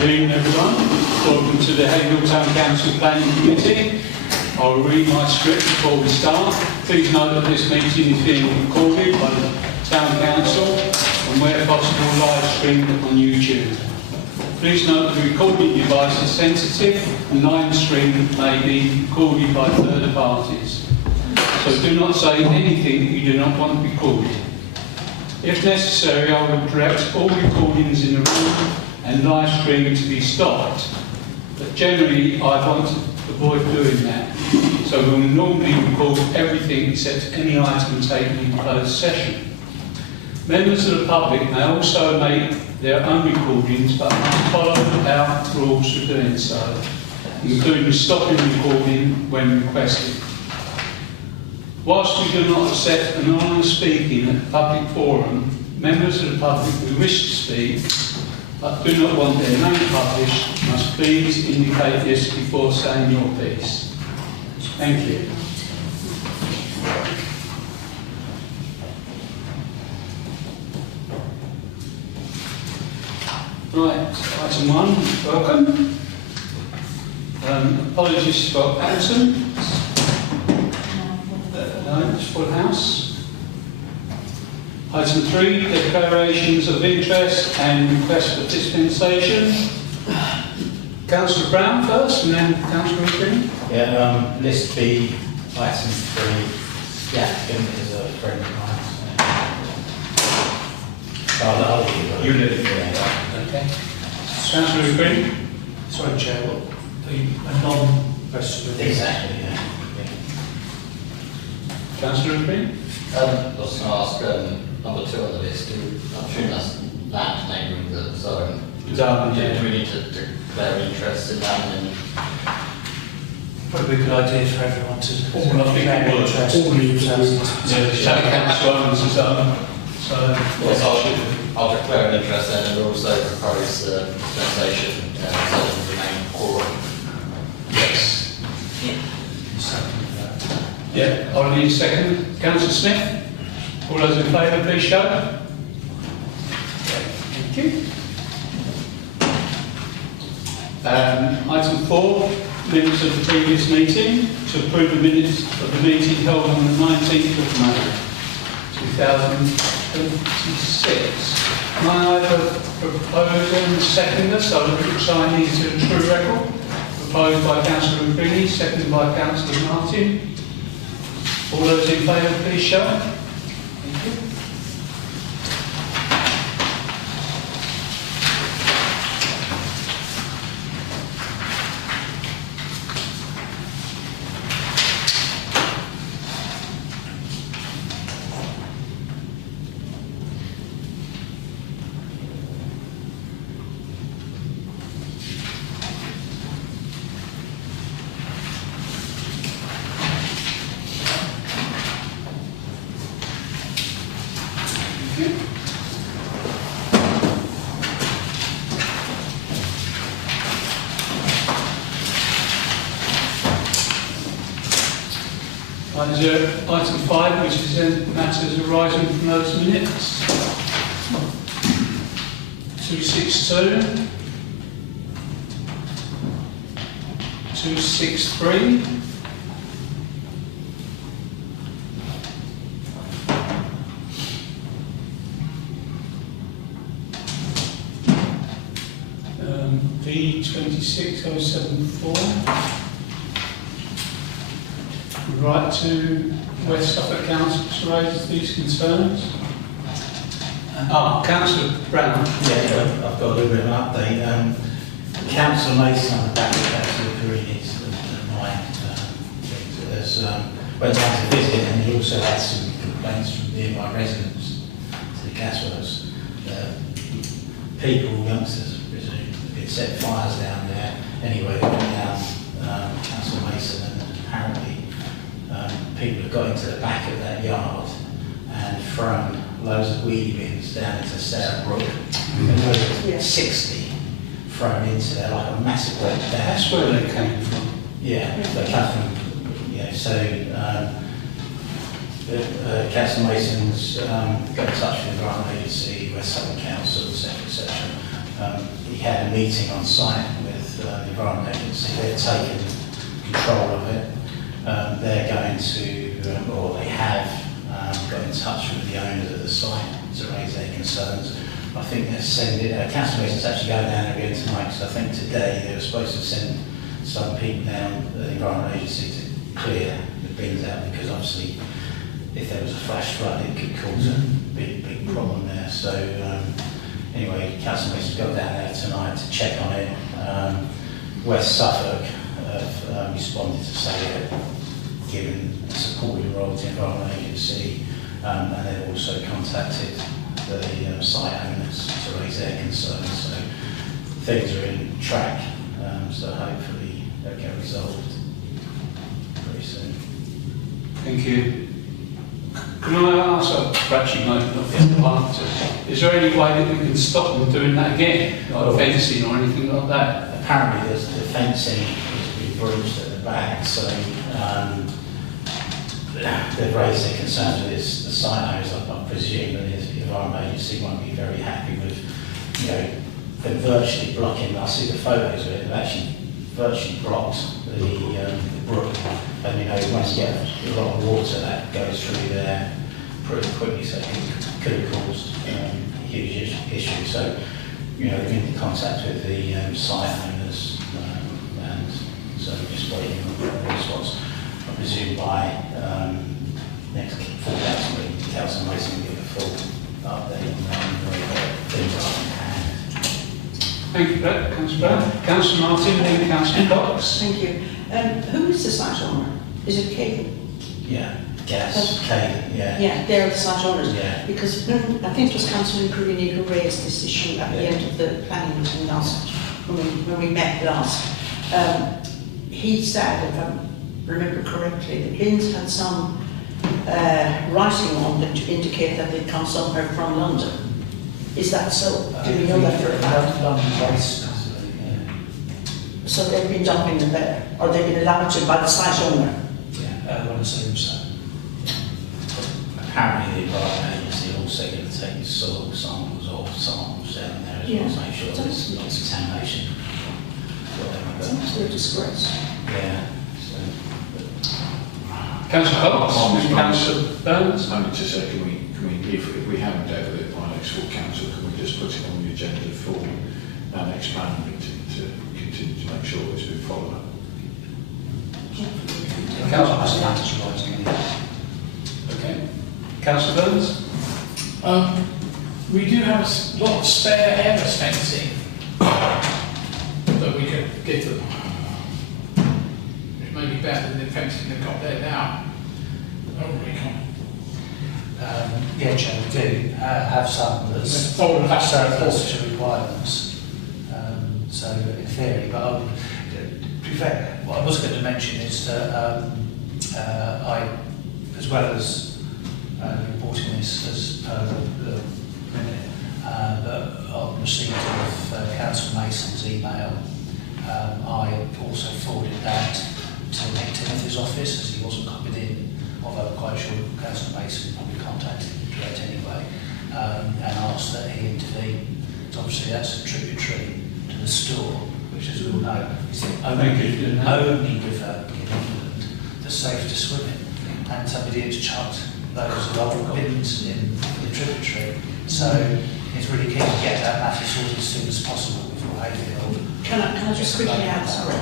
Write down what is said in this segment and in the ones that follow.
Good evening, everyone. Welcome to the Haverhill Town Council Planning Committee. I'll read my script before we start. Please note that this meeting is being recorded by the Town Council and where possible live streamed on YouTube. Please note the recording device is sensitive and live stream may be recorded by third parties. So do not say anything you do not want recorded. If necessary, I will direct all recordings in the room and live streaming to be stopped. But generally, I want to avoid doing that. So we will normally record everything except any item taken in closed session. Members of the public may also make their own recordings, but must follow our rules for doing so, including stopping recording when requested. Whilst we do not accept anonymous speaking at a public forum, members of the public who wish to speak but do not want their name published must please indicate this before saying your piece. Thank you. Right, item 1, welcome. Apologies for absence. No, it's full house. Item 3, declarations of interest and request for dispensation. Councillor Brown first, and then Councillor Green. Yeah, list B, item 3. The applicant is a friend of mine. You live there. Okay. Councillor Green. Sorry, Chair, what a non-resident. Exactly, yeah. Councillor Green. I was going to ask number 2 on the list. I'm sure that's land neighbouring the zone. Do we need to declare interest in that? And Probably a good idea for everyone to all I think it will. The Town Council owns the zone. So I'll declare an interest then, and also propose dispensation so that we remain quorum. yes. Yeah, I'll need a second. Councillor Smith. All those in favour, please show. Thank you. Item 4, minutes of the previous meeting. To approve the minutes of the meeting held on the 19th of May 2026. Can I have a proposer and seconder, so that we sign these to a true record? Proposed by Councillor Rubini, seconded by Councillor Martin. All those in favour, please show. Thank you. Item 5, which is matters arising from those minutes. 262, 263, 26074. Right to West Suffolk Council to raise these concerns. Councillor Brown. Yeah, I've got a little bit of an update. Councillor Mason on the back of Councillor Greenies and mine. Went down to visit, and he also had some complaints from nearby residents to the gasworks. People, youngsters, presume, had set fires down there. Anyway, they went down Councillor Mason, and apparently people have got into the back of that yard and thrown loads of wheelie bins down into Sarah Brook. And 60 thrown into there like a massive wet dash. That's where they came from. Yeah, they came from, so Councillor Mason's got in touch with the Environment Agency, West Suffolk Council, etc., etc. He had a meeting on site with the Environment Agency. They've taken control of it. They're going to, or they have got in touch with the owners of the site to raise their concerns. I think they're sending, council meetings actually going down there again tonight, because I think today they were supposed to send some people down to the Environment Agency to clear the bins out, because obviously if there was a flash flood it could cause a big problem there. So anyway, council meetings go down there tonight to check on it. West Suffolk have responded to say they're given a supporting role to the Environment Agency, and they've also contacted the site owners to raise their concerns. So things are in track, so hopefully they'll get resolved pretty soon. Thank you. Can I ask, perhaps you might not be able to answer, is there any way that we can stop them doing that again, like fencing or anything like that? Apparently the fencing has been breached at the back, so they've raised their concerns with this. The site owners, I presume, that the Environment Agency won't be very happy with, them virtually blocking. I see the photos of it. They've actually virtually blocked the brook, and once you get a lot of water that goes through there pretty quickly, so it could have caused a huge issue. So we're in contact with the site owners, and so we're just waiting on a response. I presume by next full council meeting, the council may give a full update on where things are in hand. Thank you, Brett. Councillor Brown. Councillor Martin, then Councillor Cox. Thank you. Who is the site owner? Is it Caden? Yeah, gas, Caden, yeah. Yeah, they're the site owners. Yeah. Because I think it was Councillor Green who raised this issue at the end of the planning meeting last, when we met last. He said, if I remember correctly, the bins had some writing on them to indicate that they'd come somewhere from London. Is that so? Do we know that for a fact? London based. So they've been dumping them there, or they've been allowed to by the site owner? Yeah, one assumes so. Apparently the Environment Agency are also going to take the soil samples down there as well, to make sure there's not contamination. It's actually a disgrace. Yeah. Councillor Cox, then Councillor Burns. I would just say, can we, if we haven't dealt with it by next full council, can we just put it on the agenda for our next planning meeting to continue to make sure it's been followed up? Okay. Councillor Burns. We do have a lot of spare areas fencing that we could give them. It may be better than the fencing they've got there now. Yeah, Chair, we do have some that's surplus to requirements. So in theory, but to be fair, what I was going to mention is that I, as well as reporting this as per the minute, but on receipt of Councillor Mason's email, I also forwarded that to Nick Timothy's office, as he wasn't copied in, although I'm quite sure Councillor Mason probably contacted him direct anyway, and asked that he intervene. So obviously that's a tributary to the store, which, as we all know, is the only river in England that's safe to swim in. And somebody has chucked those old bins in the tributary. So he's really keen to get that matter sorted as soon as possible before Haverhill. Can I just quickly add, sorry,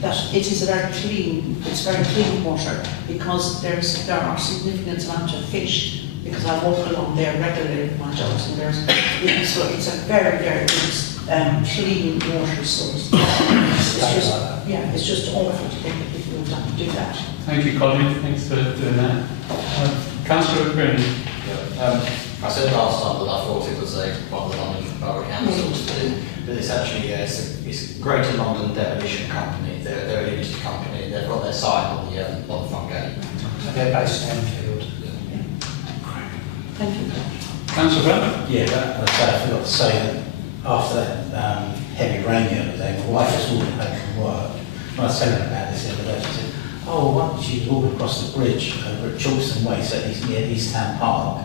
that it is a very clean, it's very clean water, because there are significant amount of fish, because I walk along there regularly with my dogs, and so it's a very, very good clean water source. It's just awful to think that people have to do that. Thank you, Colin. Thanks for doing that. Councillor Brennan. I said last time that I thought it was one of the London Borough Councils, but it's actually it's Greater London Demolition Company. They're a limited company. They've got their sign on the front gate. They're based in Enfield. Thank you. Councillor Brennan. Yeah, I forgot to say that after that heavy rain the other day, my wife was walking home from work. When I was telling her about this the other day, she said, once she was walking across the bridge over at Chalston Way, so near East Town Park,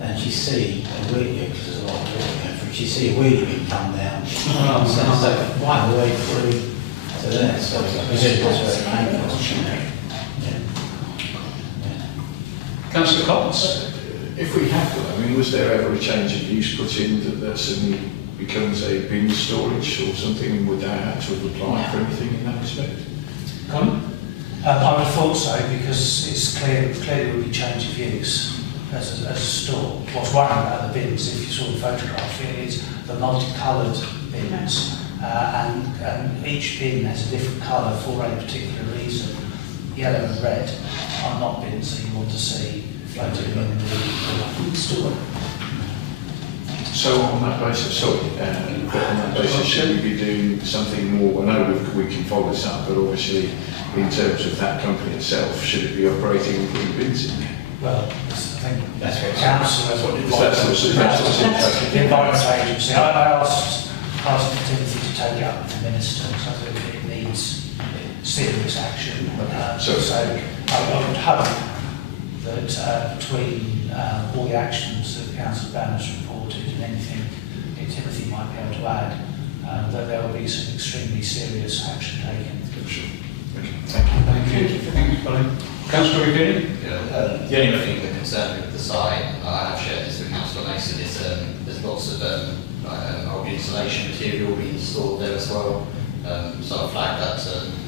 and she see a wheel, because there's a lot of water going through, which you see a wheelie bin come down, so right the way through to there, so I presume that's where it came from. Councillor Cox? If we have to, I mean, was there ever a change of use put in that suddenly becomes a bin storage or something? Would that have to apply for anything in that respect? Colin? I would have thought so, because it's clearly would be change of use as a store. What's worrying about the bins, if you saw the photograph, it is the multicoloured bins, and each bin has a different colour for a particular reason. Yellow and red are not bins that you want to see floating in the store. So on that basis, on that basis, should we be doing something more? I know we can follow this up, but obviously, in terms of that company itself, should it be operating and putting bins in there? Well, I think That's what council, That's the environment agency. I asked Timothy to take it up with the minister, so that it needs serious action. So I would hope that between all the actions that Councillor Banner's reported and anything that Timothy might be able to add, that there will be some extremely serious action taken. Sure. Thank you. Thank you, Colin. Councillor Regan? The only thing that concerns me with the site, I have shared this with Councillor Mason, is there's lots of old insulation material being installed there as well. So I flagged that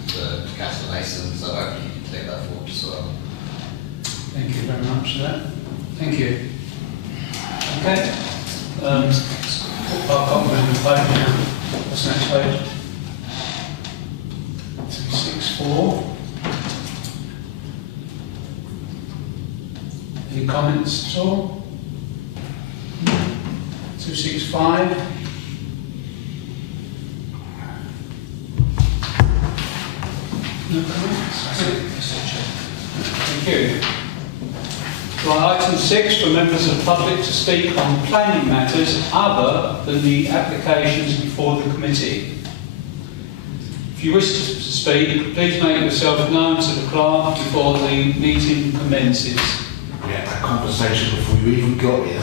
to Councillor Mason, so hopefully you can take that forward as well. Thank you very much for that. Thank you. Okay. I'll come with the page now. What's the next page? 264. Any comments at all? 265. No comments? Thank you. Right, item 6, for members of the public to speak on planning matters other than the applications before the committee. If you wish to speak, please make yourself known to the clerk before the meeting commences. We had that conversation before you even got here.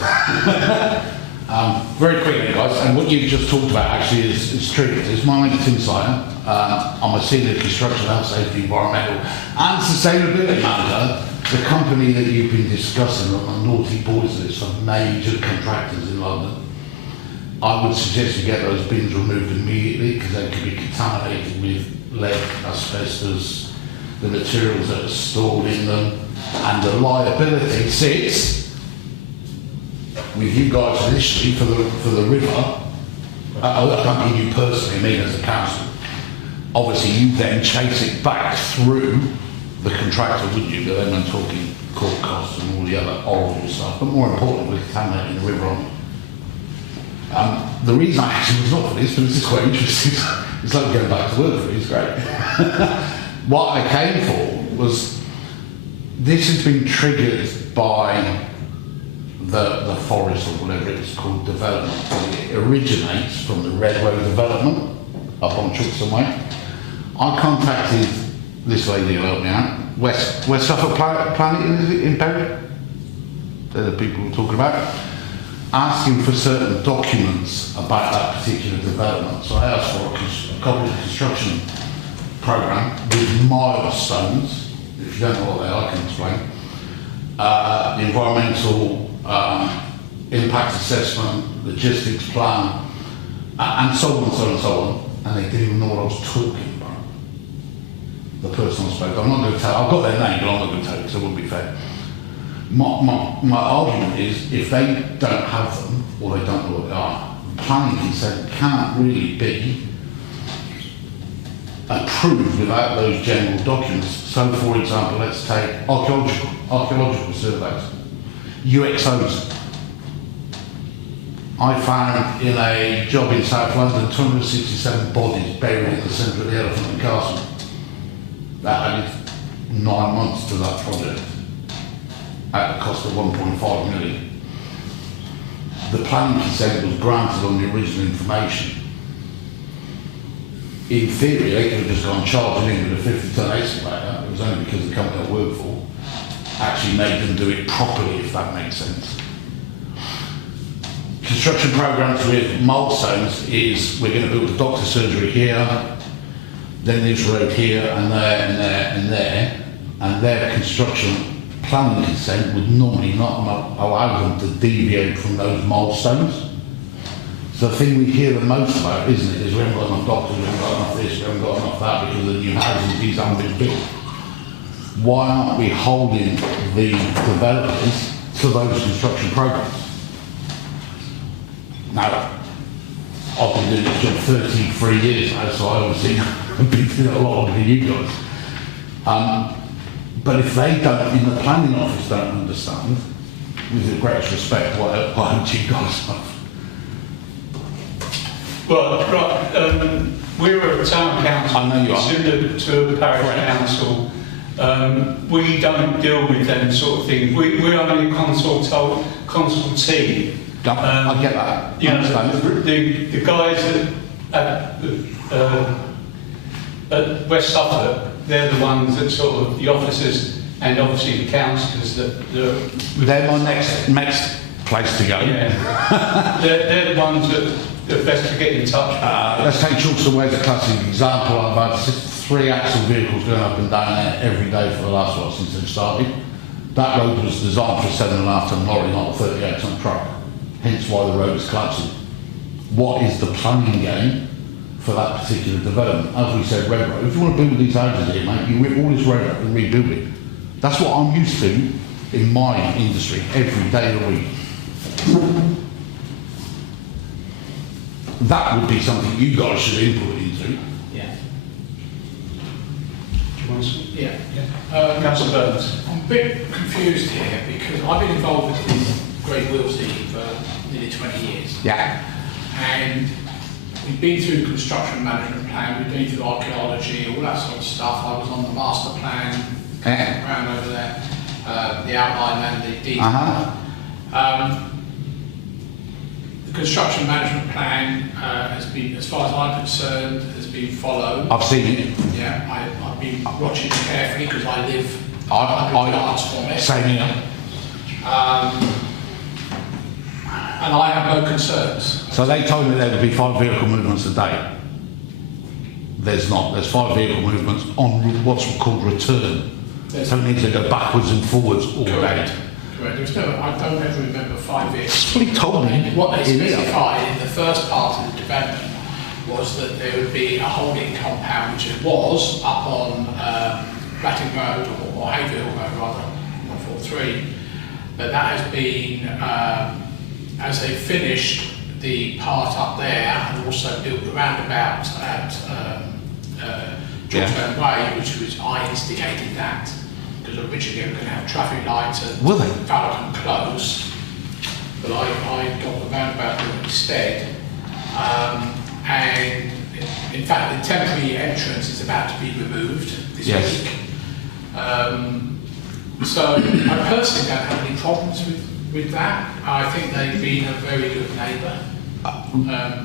Very quickly, guys, and what you've just talked about actually is true. It's my name's Tim Sire. I'm a senior construction, health, safety, environmental and sustainability manager. The company that you've been discussing on the naughty boys list for major contractors in London. I would suggest you get those bins removed immediately because they could be contaminated with lead, asbestos, the materials that are stored in them, and the liability sits with you guys initially for the river. I don't mean you personally, I mean as a council. Obviously, you then chase it back through the contractor, wouldn't you? But then I'm talking court costs and all the other horrible stuff. But more importantly, contaminating the river on. The reason I actually was not for this, but this is quite interesting. It's like going back to work for me, it's great. What I came for was, this has been triggered by the forest or whatever it's called development. It originates from the Redway development up on Chiltern Way. I contacted this lady who helped me out, West Suffolk Planet, is it, in Bury? They're the people we're talking about. Asking for certain documents about that particular development. So I asked for a copy of the construction programme with milestones. If you don't know what they are, I can explain. The environmental impact assessment, logistics plan, and so on and so on and so on. And they didn't even know what I was talking about. The person I spoke, I'm not going to tell, I've got their name, but I'm not going to tell you because it wouldn't be fair. My argument is, if they don't have them, or they don't know what they are, planning consent can't really be approved without those general documents. So, for example, let's take archaeological surveys, UXOs. I found in a job in South London 267 bodies buried in the centre of the Elephant and Castle. That added 9 months to that project at the cost of 1.5 million. The planning consent was granted on the original information. In theory, they could have just gone charging in with a 50-ton excavator. It was only because the company I worked for actually made them do it properly, if that makes sense. construction programs with milestones is we're going to build a doctor's surgery here, then this road here and there and there and there, and their construction planning consent would normally not allow them to deviate from those milestones. So the thing we hear the most about, isn't it, is we haven't got enough doctors, we haven't got enough this, we haven't got enough that because the new houses, these haven't been built. Why aren't we holding the developers to those construction programs? Now, I've been doing this job 33 years now, so I obviously have been doing it a lot longer than you guys. But if they don't, in the planning office don't understand, with the greatest respect, why don't you guys have? Well, right, we're a town council. I know you are. Similar to a parish council. We don't deal with them sort of things. We're only a consultee. I get that. You know, the guys at West Suffolk, they're the ones that sort of, the officers and obviously the councillors They're my next place to go. Yeah. they're the ones that are best to get in touch with. Let's take Chiltern Way as a classic example. I've had 3 axle vehicles going up and down there every day for the last since they've started. That road was designed for a 7.5 ton lorry, not a 38 ton truck. Hence why the road is collapsing. What is the planning game for that particular development? As we said, Red Road. If you want to build these houses here, mate, you rip all this road up and rebuild it. That's what I'm used to in my industry every day of the week. That would be something you guys should input into. Yeah. Do you want to? Yeah. Councillor Burns. I'm a bit confused here because I've been involved with this Great Willesden for nearly 20 years. Yeah. And we've been through the construction management plan, we've been through archaeology, all that sort of stuff. I was on the master plan, around over there, the outline and the detail. The construction management plan has been, as far as I'm concerned, has been followed. I've seen it. Yeah, I've been watching it carefully because I live 100 I yards from it. same here. And I have no concerns. So they told me there would be 5 vehicle movements a day. There's not. There's 5 vehicle movements on what's called return. So it needs to go backwards and forwards all day. Correct. There's no, I don't ever remember 5 vehicles. That's what he told me. What they in here. specified in the first part of the development was that there would be a holding compound, which it was up on Batting Road or Haverhill Road rather, 143. But that has been, as they finished the part up there and also built the roundabout at Georgetown Way, which was, I instigated that. Because originally we were going to have traffic lights at Falcon Close, but I got the roundabout built instead. And in fact, the temporary entrance is about to be removed this week. So I personally don't have any problems with that. I think they've been a very good neighbour.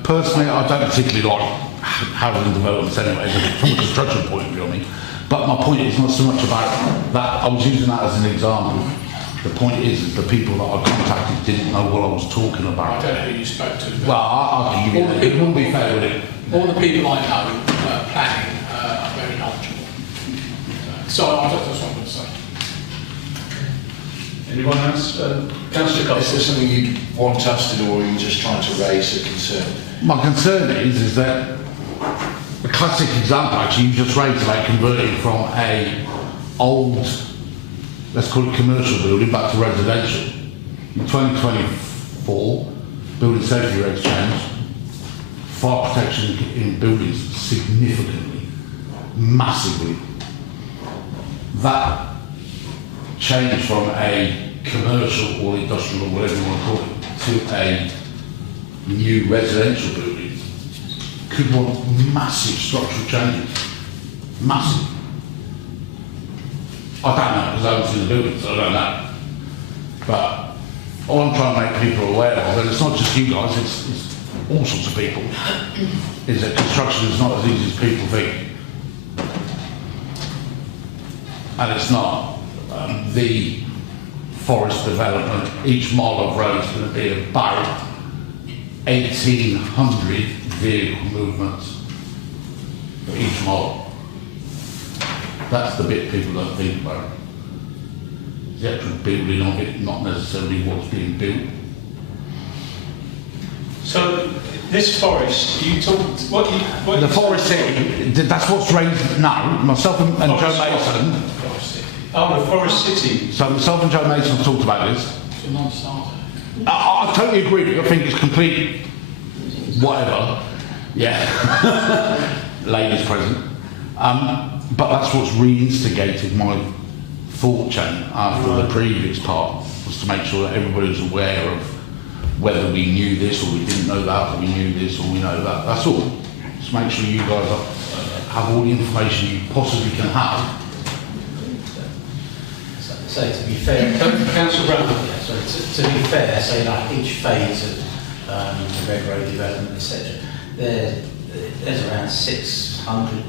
Personally, I don't particularly like housing developments anyway, from a construction point of view, I mean. But my point is not so much about that. I was using that as an example. The point is the people that I contacted didn't know what I was talking about. I don't know who you spoke to. Well, I can give you that. It wouldn't be fair, would it? All the people I know planning are very knowledgeable. So that's what I'm going to say. Anyone else? Councillor Is there something you want us to do, or are you just trying to raise a concern? My concern is that the classic example actually you just raised about converting from a old, let's call it commercial building, back to residential. In 2024, building safety regs changed. Fire protection in buildings significantly, massively. That change from a commercial or industrial or whatever you want to call it to a new residential building could want massive structural changes. Massive. I don't know because I haven't seen the building, so I don't know. But all I'm trying to make people aware of, and it's not just you guys, it's all sorts of people, is that construction is not as easy as people think. And it's not. The forest development, each mile of road is going to be a barrel 1,800 vehicle movements for each mile. That's the bit people don't think about. The actual building of it, not necessarily what's being built. So this forest, you talked, The Forest City, that's what's raised now. Myself and Joe Mason. Oh, the Forest City. So myself and Joe Mason have talked about this. It's a non-starter. I totally agree with you. I think it's complete whatever. Yeah. Ladies present. But that's what's re-instigated my thought chain after the previous part, was to make sure that everybody was aware of whether we knew this or we didn't know that, or we knew this or we know that. That's all. Just make sure you guys have all the information you possibly can have. So to be fair, Councillor Brown. yeah, so to be fair, say like each phase of the Red Road development, etc., there's around 600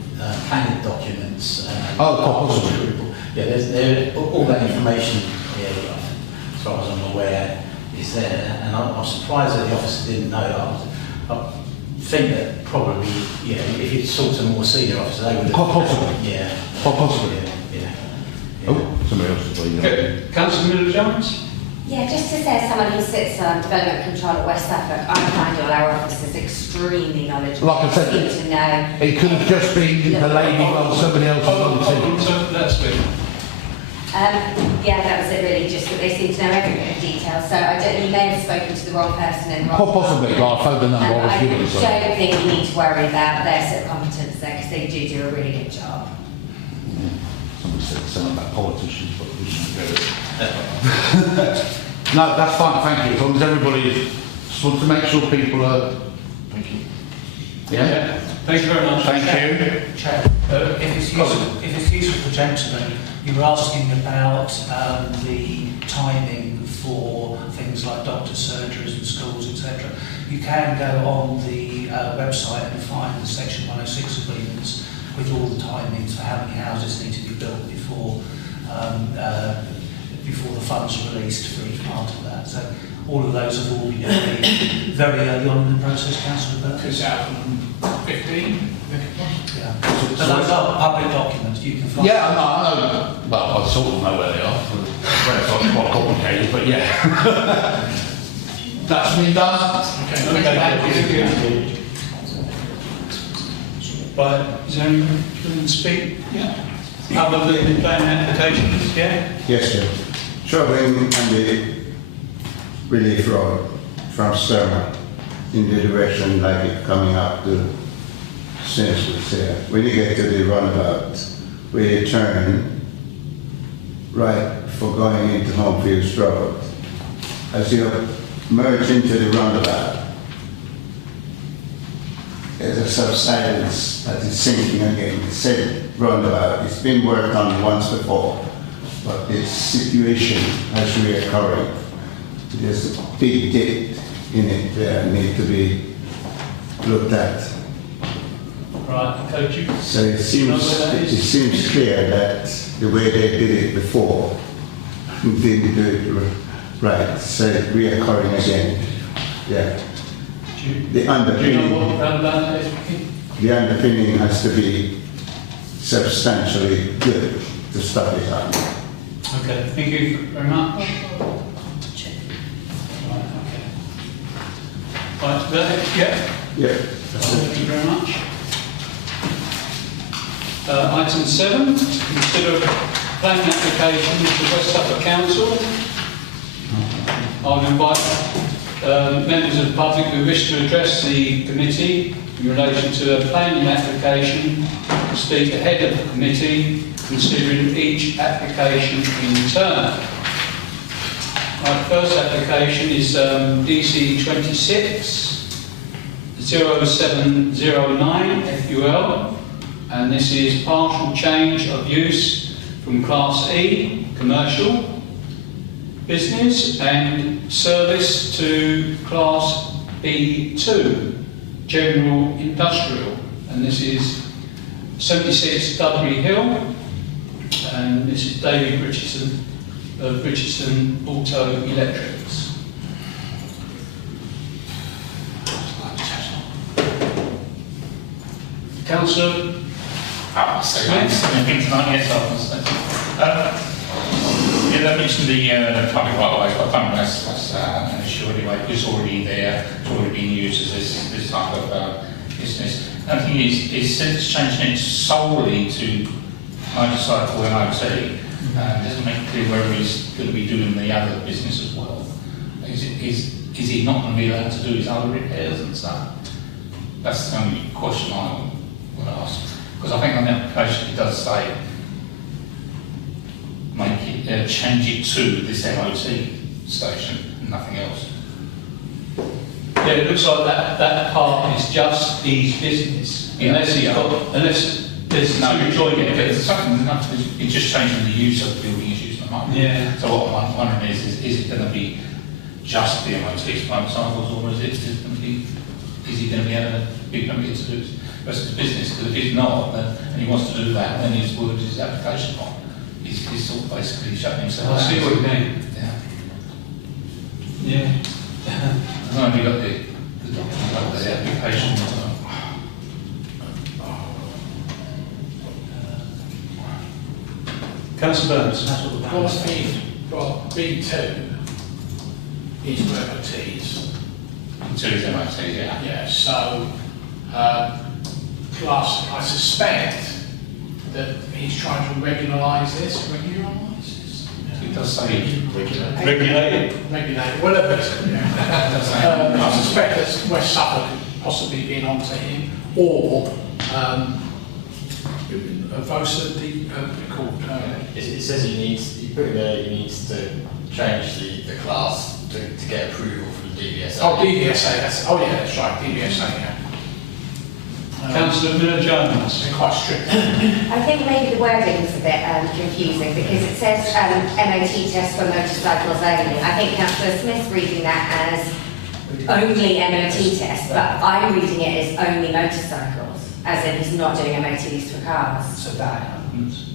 planning documents. Possibly. Yeah, there's all that information. Yeah, as far as I'm aware, is there, and I'm surprised that the officer didn't know that. I think that probably, you know, if you'd sought a more senior officer, they would have. Quite possibly. Yeah. Quite possibly. Yeah. Oh, somebody else is waiting. Okay. Councillor Miller-Jones. Yeah, just to say, as someone who sits on development control at West Suffolk, I find all our officers extremely knowledgeable. Like I said, Seem to know. It could have just been the lady while somebody else was on the team. So that's good. Yeah, that was it really, just that they seem to know every bit of detail. So I don't, you may have spoken to the wrong person in the wrong Possibly, like I phoned the number I was I given. don't So. think you need to worry about their sort of competence there, because they do a really good job. Somebody said something about politicians, but we shouldn't go there. No, that's fine, thank you. As long as everybody just want to make sure people are. Thank you. Yeah. Thank you very much. Thank you. Chair, if it's useful for gentlemen, you were asking about the timing for things like doctor surgeries and schools, etc. You can go on the website and find the Section 106 agreements with all the timings for how many houses need to be built before the funds are released for each part of that. So all of those have all been agreed very early on in the process, Councillor Burke. 2015. Yeah. So those are public documents you can find. Yeah, I know. Well, I sort of know where they are. It's quite complicated, but yeah. That's been done. Okay, Thank you. Right, is there anyone who can speak? Yeah. Other than the planning applications, yeah? Yes, sir. Travelling on the Relief Road from Sturman in the direction like it coming up to Sinswood here. When you get to the roundabout, where you turn right for going into Homefields Road, as you merge into the roundabout, there's a subsidence that is sinking again. The same roundabout, it's been worked on once before, but this situation has reoccurring. There's a big dip in it there, need to be looked at. Right, okay, do you So it know where that is? seems clear that the way they did it before, didn't do it right, so it's reoccurring again. Yeah. Do you The know underpinning. what roundabout that is? The underpinning has to be substantially good to stop it up. Okay, thank you very much. Right, okay. Right, that, yeah, Yeah. thank you very much. Item 7, consider planning application to West Suffolk Council. I'll invite members of the public who wish to address the committee in relation to a planning application to speak ahead of the committee, considering each application in turn. Our first application is DC 26 0709 FUL, and this is partial change of use from Class E, commercial, business and service to Class B2, general industrial, and this is 76 Dudley Hill, and this is David Richardson of Richardson Auto Electrics. Councillor Something tonight, yes, yeah, they mentioned the public right of ways, but I don't know that's an issue anyway. It's already there, it's already being used as this type of business. And the thing is, since it's changing it solely to motorcycle MOT, doesn't make it clear whether he's going to be doing the other business as well. Is he not going to be allowed to do his other repairs and stuff? That's the only question I would ask. Because I think on the application it does say change it to this MOT station and nothing else. Yeah, it looks like that part is just his business. Yeah. Unless there's No, two joint it's events. something enough. It's just changing the use of the building is used at the moment. Yeah. So what I'm wondering is it going to be just the MOT's motorcycles, or is he going to be able to be permitted to do the rest of his business? Because if he's not, then, and he wants to do that, then his word is his application on. He's sort of basically shutting himself I down. see what you mean. Yeah. Yeah. No, have you got the application? Councillor Burns. Well, B2 is MOTs. To his MOT, yeah. Yeah, so, plus, I suspect that he's trying to regularise this. It does say Regulated. Regulate, whatever it's, yeah. I suspect that West Suffolk could possibly be onto him, or Vosa, It says he needs to change the class to get approval from the DVSA. Oh, DVSA, that's right, DVSA, yeah. Councillor Miller-Jones. They're quite strict. I think maybe the wording is a bit confusing because it says MOT test for motorcycles only. I think Councillor Smith's reading that as only MOT test, but I'm reading it as only motorcycles, as in he's not doing MOTs for cars. So that.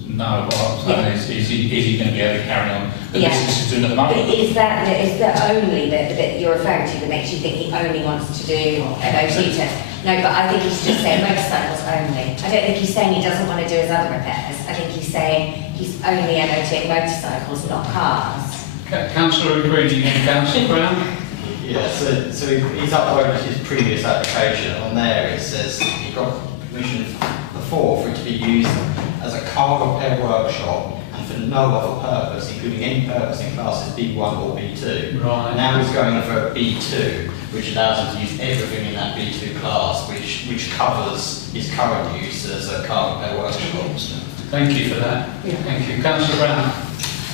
no, what I'm saying is he going to be able to carry on the Yeah. business he's doing at the But moment? is that only that you're referring to that makes you think he only wants to do MOT tests? No, but I think he's just saying motorcycles only. I don't think he's saying he doesn't want to do his other repairs. I think he's saying he's only MOTing motorcycles, not cars. Councillor Green and Councillor Brown. Yeah, so he's uploaded his previous application. On there it says he got permission before for it to be used as a car repair workshop and for no other purpose, including any purpose in classes B1 or B2. Right. Now he's going for a B2, which allows him to use everything in that B2 class, which covers his current use as a car repair workshop. Thank you for that. Thank you. Councillor Brown.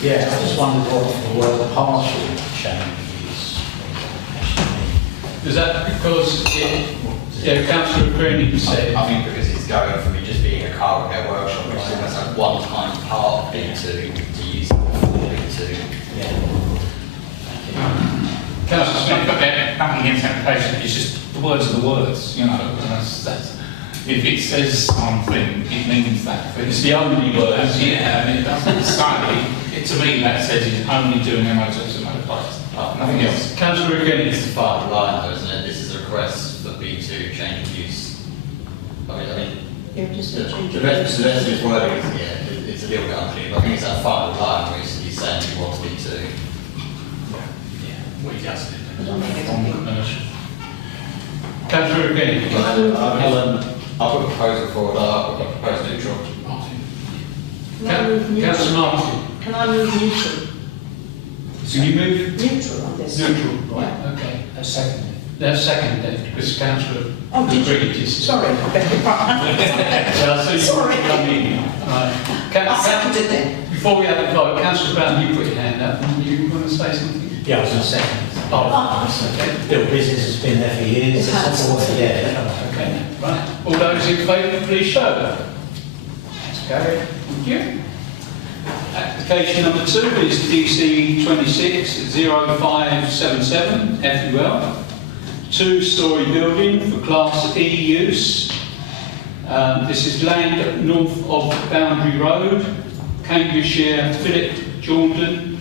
Yeah, I just wondered what the word partial change is. Is that because Councillor Green said, I think because it's going from it just being a car repair workshop, which is almost like one-time part B2 to use it for B2. Councillor Smith. But back against the application, it's just the words are the words, you know. And that's, if it says something, it means that thing. It's the only words. Yeah, and it doesn't say, to me that says he's only doing MOTs and motorbikes, nothing else. Councillor Green. It's the final line though, isn't it? This is a request for B2 change of use. I mean, You're just the changing. rest of his wording is, yeah, it's a little bit unclear, but I think it's that final line where he's saying he wants B2. What he does. On commercial. Councillor Green. I'll put a proposal forward, I'll put a proposal neutral. Martin. Can I move neutral? Councillor Martin. Can I move neutral? Can you move Neutral on this? neutral? Right, okay. A second. That's second then, because Councillor Oh, did you? Green just... Sorry, I beg your pardon. Well, so Sorry. I mean, right. I seconded then. Before we have the vote, Councillor Brown, you put your hand up. You want to say something? Yeah, I was in second. Oh, okay. Little business has been there for years. It has. Yeah. Okay, right. All those in favour, please show. That's carried. Thank you. Application number 2 is DC 260577, FUL. 2-storey building for Class E use. This is land north of Boundary Road, Cambridgeshire, Philip Jordan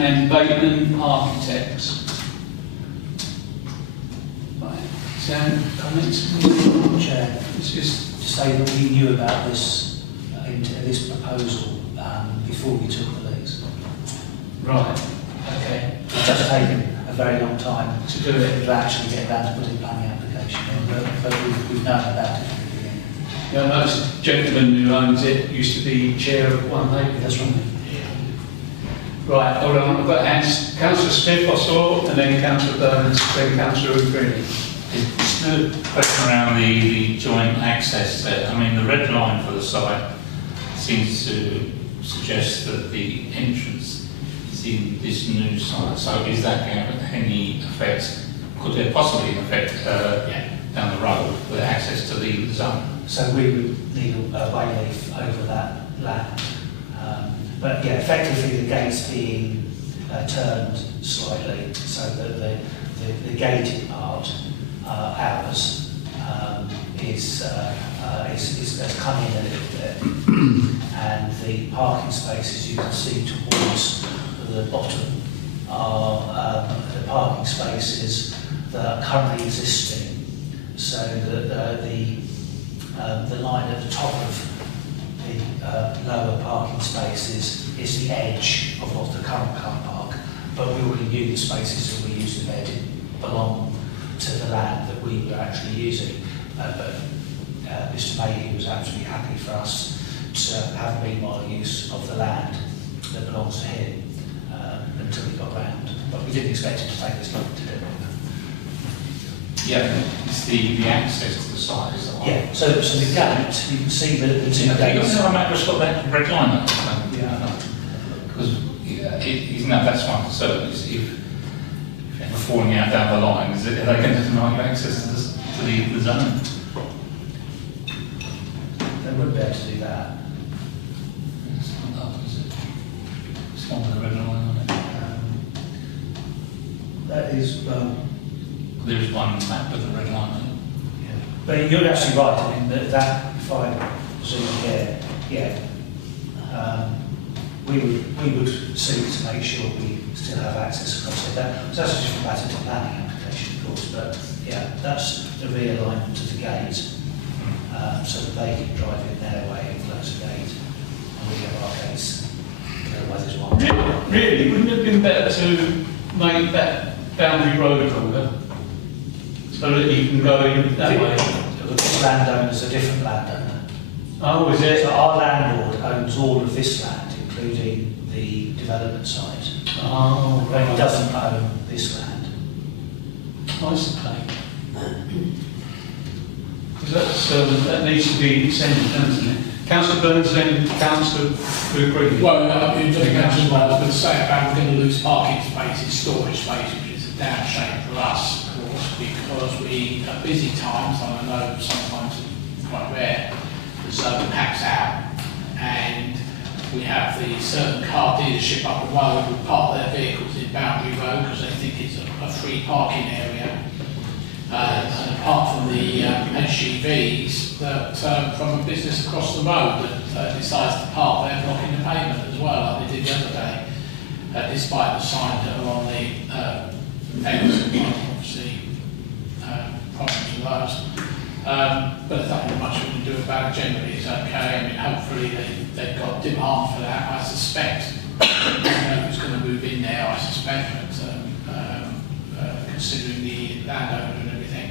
and Bateman Architects. Right. Comments? Chair, It's just, to say that we knew about this, this proposal before we took the lease. right, okay. It's just taken a very long time To do it. to actually get around to putting planning application in, but we've known about it from the beginning. Yeah, I noticed the gentleman who owns it used to be chair of one neighbour. That's right. Right, hold on, I've got hands. Councillor Smith, I saw, and then Councillor Burns, then Councillor Greeley. It's the question around the joint access there. I mean, the red line for the site seems to suggest that the entrance is in this new site. So is that going to have any effect? Could there possibly an effect down the road with access to the zone? So we would need a bayleaf over that land. But yeah, effectively the gate's being turned slightly so that the gated part, ours, has come in a little bit. And the parking spaces you can see towards the bottom are the parking spaces that are currently existing. So that the line at the top of the lower parking spaces is the edge of what the current car park, but we already knew the spaces that we used there didn't belong to the land that we were actually using. But Mr. Mayhew was absolutely happy for us to have meanwhile use of the land that belongs to him until we got round. But we didn't expect it to take this long to do it. Yeah, it's the access to the site is the one. Yeah, so the gate, you can see the two Have you gates. got a map that's got that red line on it? Yeah. Because isn't that's my concern, is if they're falling out down the line, are they going to deny you access to the zone? They wouldn't be able to do that. It's not up, is it? It's one with the red line on it. That is, well, There is one map with the red line on it. yeah. But you're actually right, I mean, that if I zoom here, yeah, we would seek to make sure we still have access across it. That's a different matter to planning application, of course, but yeah, that's the realignment of the gate, so that they can drive in their way and close the gate, and we have our gates. Otherwise, there's one. Really, wouldn't it have been better to make that boundary road longer? So that you can go in that way? This landowner is a different landowner. Oh, is it? So our landlord owns all of this land, including the development site. Oh, But he right. doesn't own this land. I suppose. Because that needs to be extended, doesn't it? Councillor Burns, then Councillor Greeley. Well, just mentioned what I was going to say about we're going to lose parking spaces, storage space, which is a damn shame for us, of course, because we, at busy times, and I know sometimes it's quite rare, the zone packs out, and we have the certain car dealership up the road who park their vehicles in Boundary Road because they think it's a free parking area. And apart from the SUVs that from a business across the road that decides to park there blocking the pavement as well, like they did the other day, despite the signs that are on the fence, obviously problems with those. But there's nothing much we can do about it. Generally, it's okay. I mean, hopefully they've got demand for that. I suspect. I don't know who's going to move in there. I suspect, but considering the landowner and everything,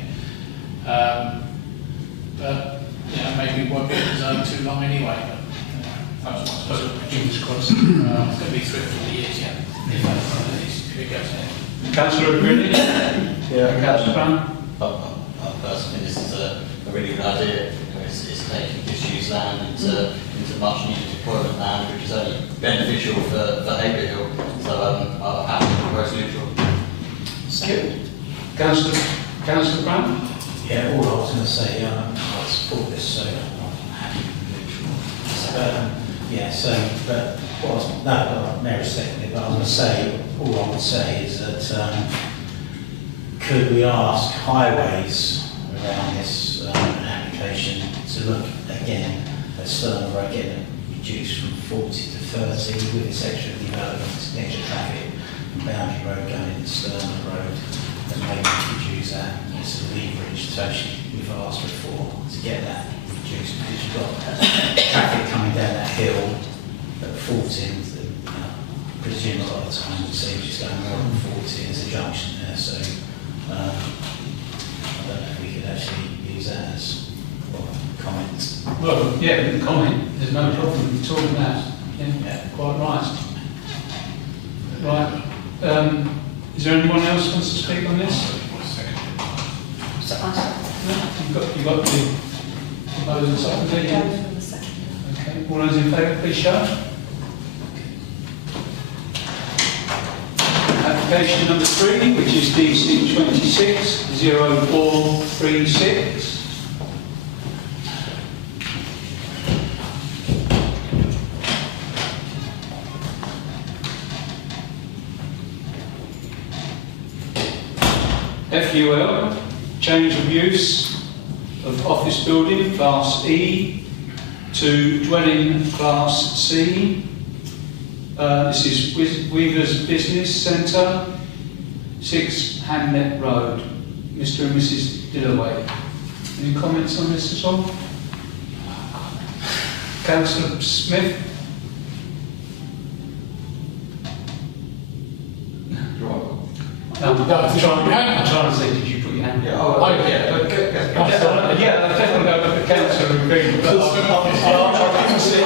but you know, maybe it won't be in the zone too long anyway. But that's what I suppose. Fingers crossed. It's going to be 3 or 4 years yet. If it goes ahead. Councillor Greeley? Yeah. Councillor Brown? I personally think this is a really good idea. It's taking disused land into much needed deployment land, which is only beneficial for Haverhill. So I'm happy to propose neutral. Councillor Brown? Yeah, all I was going to say, I support this, so I'm happy with neutral. But what I was, no, Mary seconded, but I was going to say, all I would say is that could we ask highways around this application to look again at Stirling Road getting reduced from 40 to 30 with this extra development, extra traffic, and Boundary Road going into Stirling Road, and maybe reduce that as a leverage conversation we've asked before to get that reduced, because you've got traffic coming down that hill at 40, and I presume a lot of the time we see just going more than 40 as a junction there, so I don't know if we could actually use that as comments. Well, yeah, we can comment, there's no problem talking about that. Yeah, quite right. Right, is there anyone else who wants to speak on this? So You've got the proposal second, do you? Okay, all those in favour, please show. Application number 3, which is DC 260436. FUL, change of use of office building class E to dwelling class C. This is Weaver's Business Centre, 6 Hamlet Road. Mr. and Mrs. Dillaway. Any comments on this at all? Councillor Smith? I'm trying to say, did you put your hand down? Yeah, Yeah, I definitely go with the councillor and agree, but I couldn't see.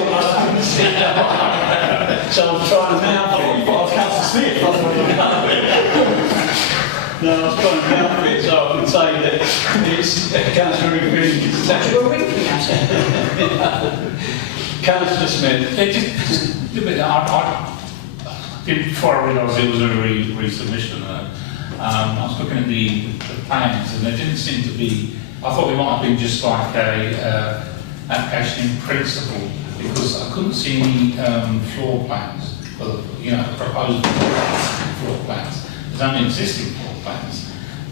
So I'm trying to mouth it. I was Councillor Smith. No, I was trying to mouth it, so I can say that it's councillor and agree. you're winking at it. Councillor Smith. Just a bit, before I realised it was a resubmission, I was looking at the plans, and there didn't seem to be. I thought it might have been just like a application in principle, because I couldn't see any floor plans, or, proposed floor plans. There's only existing floor plans,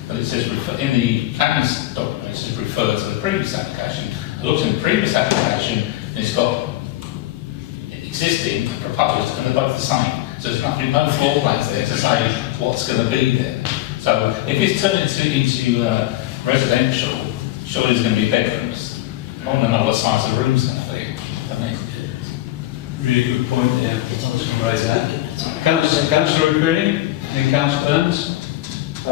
but it says in the plans document it says refer to the previous application. I looked in the previous application, and it's got existing, proposed, and they're both the same. So there's no floor plans there to say what's going to be there. So if it's turned into residential, surely there's going to be bedrooms. I want to know what size the room's going to be. Really good point there. I was going to raise that. Councillor Green, then Councillor Burns. I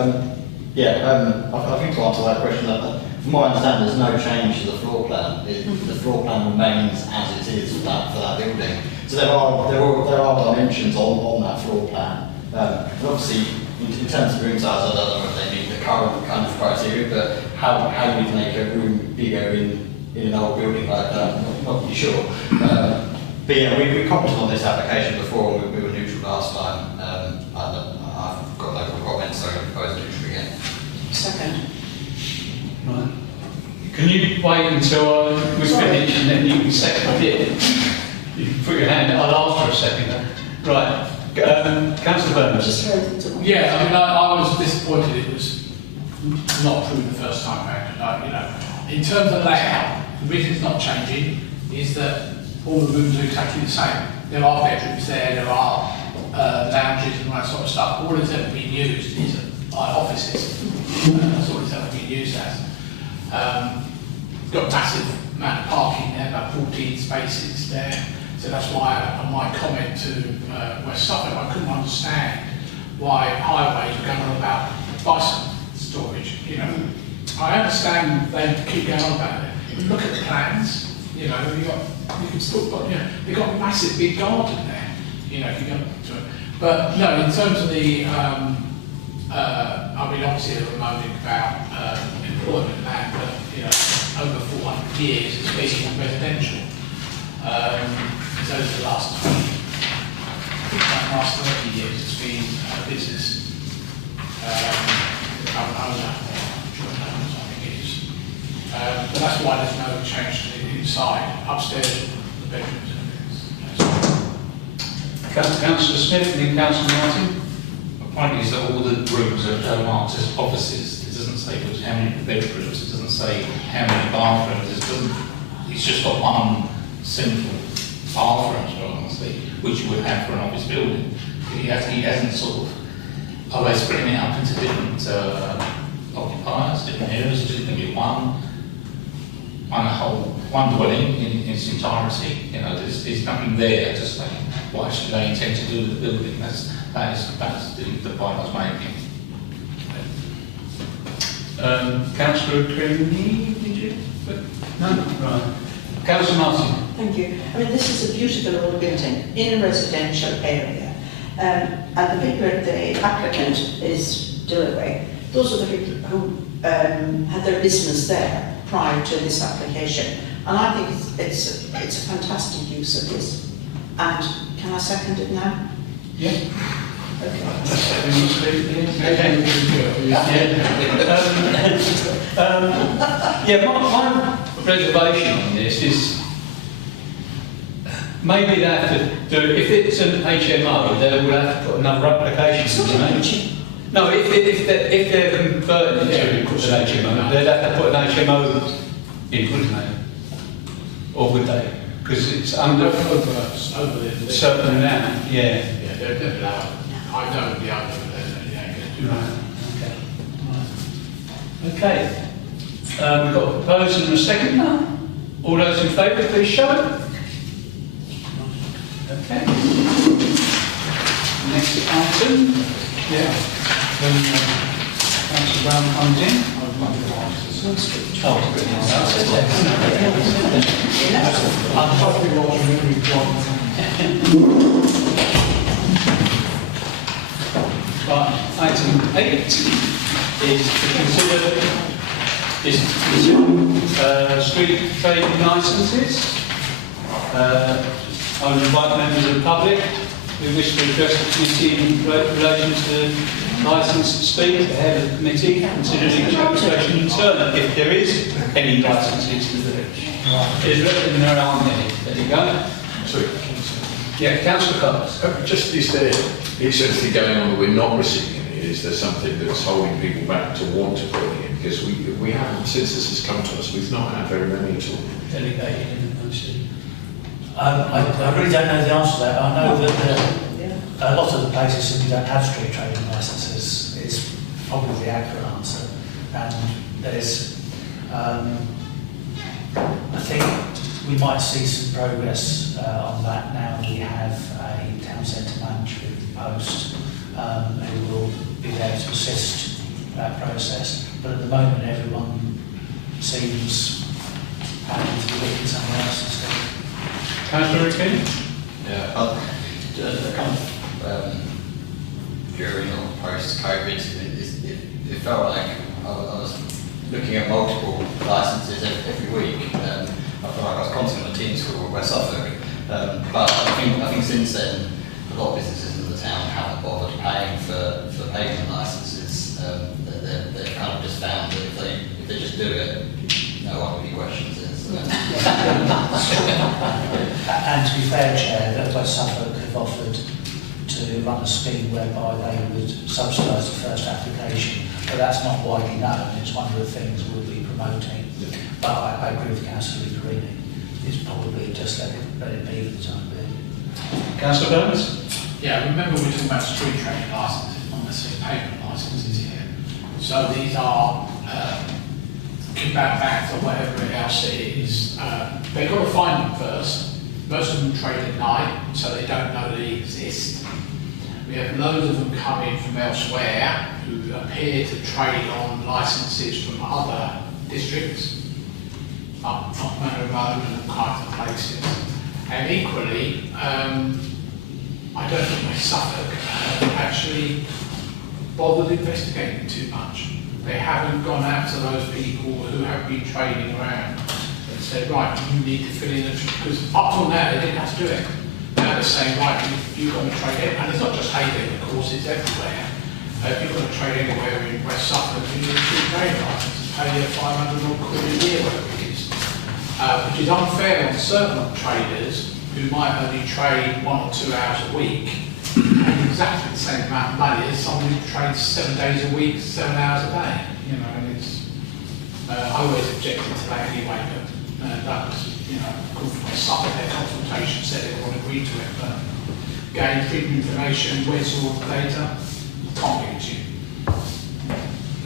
think to answer that question, from my understanding, there's no change to the floor plan. The floor plan remains as it is for that building. So there are dimensions on that floor plan. And obviously, in terms of room size, I don't know if they meet the current kind of criteria, but how do we make a room bigger in an old building like that? Not really sure. But yeah, we commented on this application before, and we were neutral last time. I've got local comments, so I'm going to propose neutral again. Second. Right. Can you wait until we finish and then you can second it? You can put your hand, I'll ask for a second. Right. Councillor Burns. Yeah, I was disappointed it was not approved the first time round. In terms of layout, the reason it's not changing is that all the rooms are exactly the same. There are bedrooms there are lounges and all that sort of stuff. All that's ever been used is offices. That's all it's ever been used as. Got a massive amount of parking there, about 14 spaces there. So that's why on my comment to West Suffolk, I couldn't understand why highways were going on about bison storage. I understand they keep going on about it. Look at the plans. They've got a massive big garden there. If you go to it. But no, in terms of the, obviously they were moaning about employment land, but over 400 years it's been residential. So over the last 30 years it's been a business owner, joint owners I think it is. But that's why there's no change to the inside, upstairs, the bedrooms and everything. Councillor Smith and then Councillor Martin. The point is that all the rooms are marked as offices. It doesn't say how many bedrooms, it doesn't say how many bathrooms, it's just got one simple bathroom, which you would have for an office building. He hasn't sort of, they're splitting it up into different occupiers, different areas, it's going to be one one dwelling in its entirety. You know, there's nothing there to say what actually they intend to do with the building. That's the point I was making. Councillor Creamy, did you? No, right. Councillor Martin. Thank you. I mean, this is a beautiful old building in a residential area. And the people, the applicant is Dillaway. Those are the people who had their business there prior to this application. And I think it's a fantastic use of this. And can I second it now? Yeah. Okay. My reservation on this is maybe they have to do, if it's an HMO, they will have to put another application in. No, if they're converted to an HMO, they'd have to put an HMO in, wouldn't they? Or would they? Because it's under a certain amount, yeah. Yeah, they're allowed. I know the other, yeah, Right. Okay. We've got a proposal and a second now. All those in favour, please show it. Okay. Next item. Yeah. When Councillor Brown comes in. I'm probably watching every Right, item 8 is to consider street trading licences. I would invite members of the public who wish to address the committee in relation to the licence to speak ahead of the committee, considering each application in turn, if there is any licences to do it. Is written there aren't any. There you go. Sorry. Yeah, Councillor Cox. Just is there anything going on that we're not receiving? Is there something that's holding people back to want to put it in? Because we haven't, since this has come to us, we've not had very many at all. Delegated, actually. I really don't know the answer to that. I know that a lot of the places simply don't have street trading licences. Is probably the accurate answer. And there's, I think we might see some progress on that now. We have a town centre manager with the post who will be there to assist that process. But at the moment, everyone seems happy to be looking somewhere else instead. Councillor King? Yeah, the kind of during or post-COVID, it felt like I was looking at multiple licences every week. I felt like I was constantly on a team school with West Suffolk. But I think since then, a lot of businesses in the town haven't bothered paying for payment licences. They've kind of just found that if they just do it, no one really questions it. So. And to be fair, Chair, that West Suffolk have offered to run a scheme whereby they would subsidise the first application, but that's not widely known. It's one of the things we'll be promoting. But I agree with Councillor Greeny. It's probably just let it be for the time being. Councillor Burns? Yeah, remember we're talking about street trading licences, not necessarily payment licences here. So these are kebab bags or whatever else it is. They've got to find them first. Most of them trade at night, so they don't know they exist. We have loads of them coming from elsewhere who appear to trade on licences from other districts, up Manor Road and all kinds of places. And equally, I don't think West Suffolk actually bothered investigating too much. They haven't gone out to those people who have been trading around and said, right, you need to fill in, because up till now they didn't have to do it. Now they're saying, right, you've got to trade it, and it's not just Haverhill, of course, it's everywhere. If you've got to trade anywhere in West Suffolk, you need a free trading licence and pay you 500 odd quid a year, whatever it is. Which is unfair on certain traders who might only trade 1 or 2 hours a week, and exactly the same amount of money as someone who trades 7 days a week, 7 hours a day. You know, and it's. I always objected to that anyway, but that was, you know, called for a Suffolk. Their consultation said everyone agreed to it, but gain freedom information, where's all the data? Can't give it to you.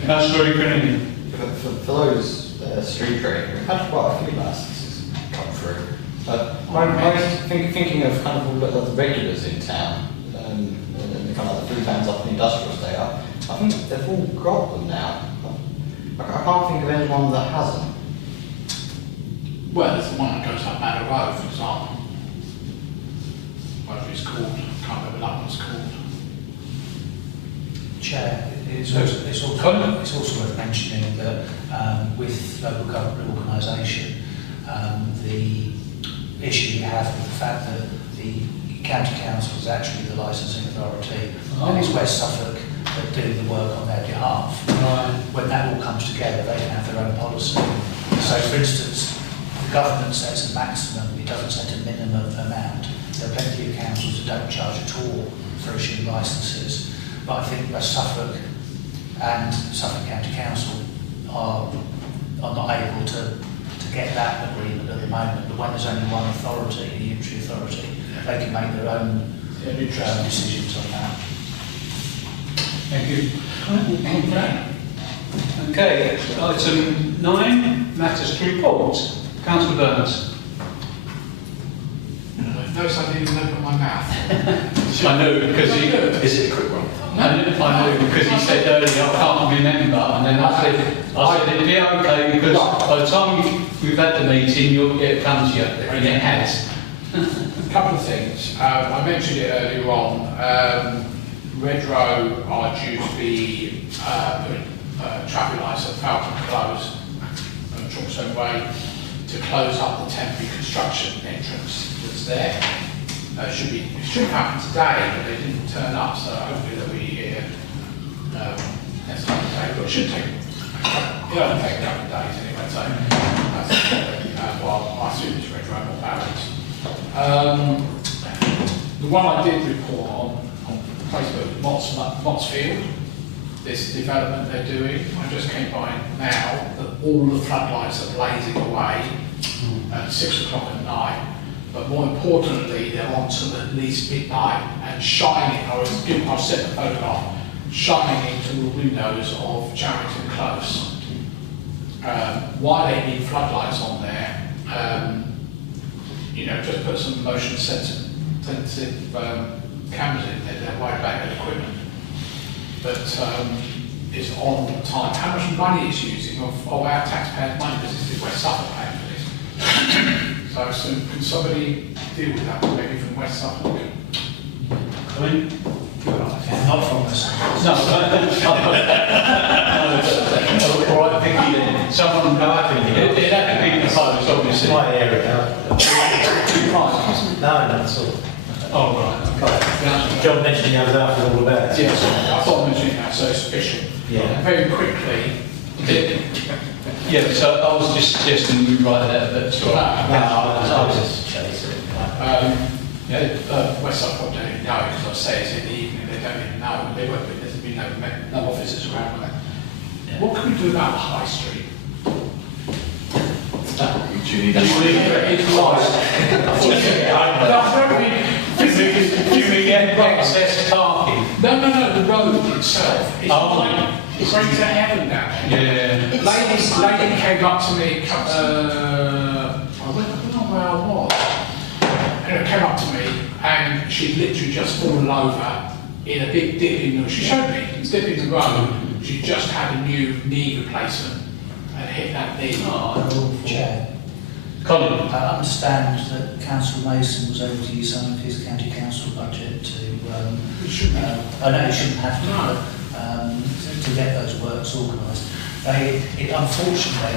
Councillor Green? For those street trading. We've had quite a few licenses come through. But I was thinking of kind of all the regulars in town, and the kind of the food vans up in the industrial estate. I think they've all got them now. I can't think of anyone that hasn't. Well, there's the one that goes up Manor Road, for example. Whatever it's called, I can't remember that one's called. Chair, it's also worth mentioning that with local government organisation, the issue we have with the fact that the county council is actually the licensing authority, and it's West Suffolk that do the work on their behalf. When that all comes together, they can have their own policy. So, for instance, the government sets a maximum, it doesn't set a minimum amount. There are plenty of councils that don't charge at all for issuing licences. But I think West Suffolk and Suffolk County Council are not able to get that agreement at the moment. But when there's only one authority, the unitary authority, they can make their own decisions on that. Thank you. Okay, item 9, matters to report. Councillor Burns. Notice I didn't even open my mouth. I know because he. Is it a quick one? I know because he said earlier I can't remember, and then I said it'd be okay because by the time we've had the meeting you'll get come to you, and it has. A couple of things. I mentioned it earlier on. Redrow are due to be putting traffic lights at Falcon Close and Chalkstone Way to close up the temporary construction entrance that's there. It should happen today, but they didn't turn up, so hopefully they'll be here next time today. But it should take, it'll only take a couple of days anyway, so that's well, I assume it's Redrow or Barrett. The one I did report on Facebook, Mottsfield, this development they're doing. I just came by now that all the floodlights are blazing away at 6 o'clock at night. But more importantly, they're on till at least midnight and shining. I'll set the photograph, shining into the windows of Charrington Close. Why they need floodlights on there? Just put some motion sensitive cameras in there. They're wide banded equipment, but it's on all the time. How much money it's using of our taxpayers' money? Because this is West Suffolk paying for this. So can somebody deal with that, maybe from West Suffolk? I mean, Not from us. no, all right, thank you. Someone, it'd have to be proposed, obviously. My area. Right. No, that's all. Oh, right, okay. John mentioned the other day, I forgot all about it. Yes, I thought I mentioned that, so it's official. Yeah. Very quickly, Yeah, so I was just suggesting we write that, but it's all right. No, I was just chasing. West Suffolk don't even know, because I say it's in the evening, they don't even know. They won't be, there's been no officers around with it. Yeah. What can we do about the High Street? Do you need It's lost. Do we get excess parking? No, the road itself. It's like, it's right to heaven down there. Yeah. Lady came up to me, I don't know where I was. And it came up to me, and she'd literally just fallen over in a big dip in the, she showed me, dip in the road. She just had a new knee replacement and hit that knee. Chair, Colin? I understand that Councillor Mason was able to use some of his county council budget to, I know he shouldn't have to, to get those works organised. Unfortunately,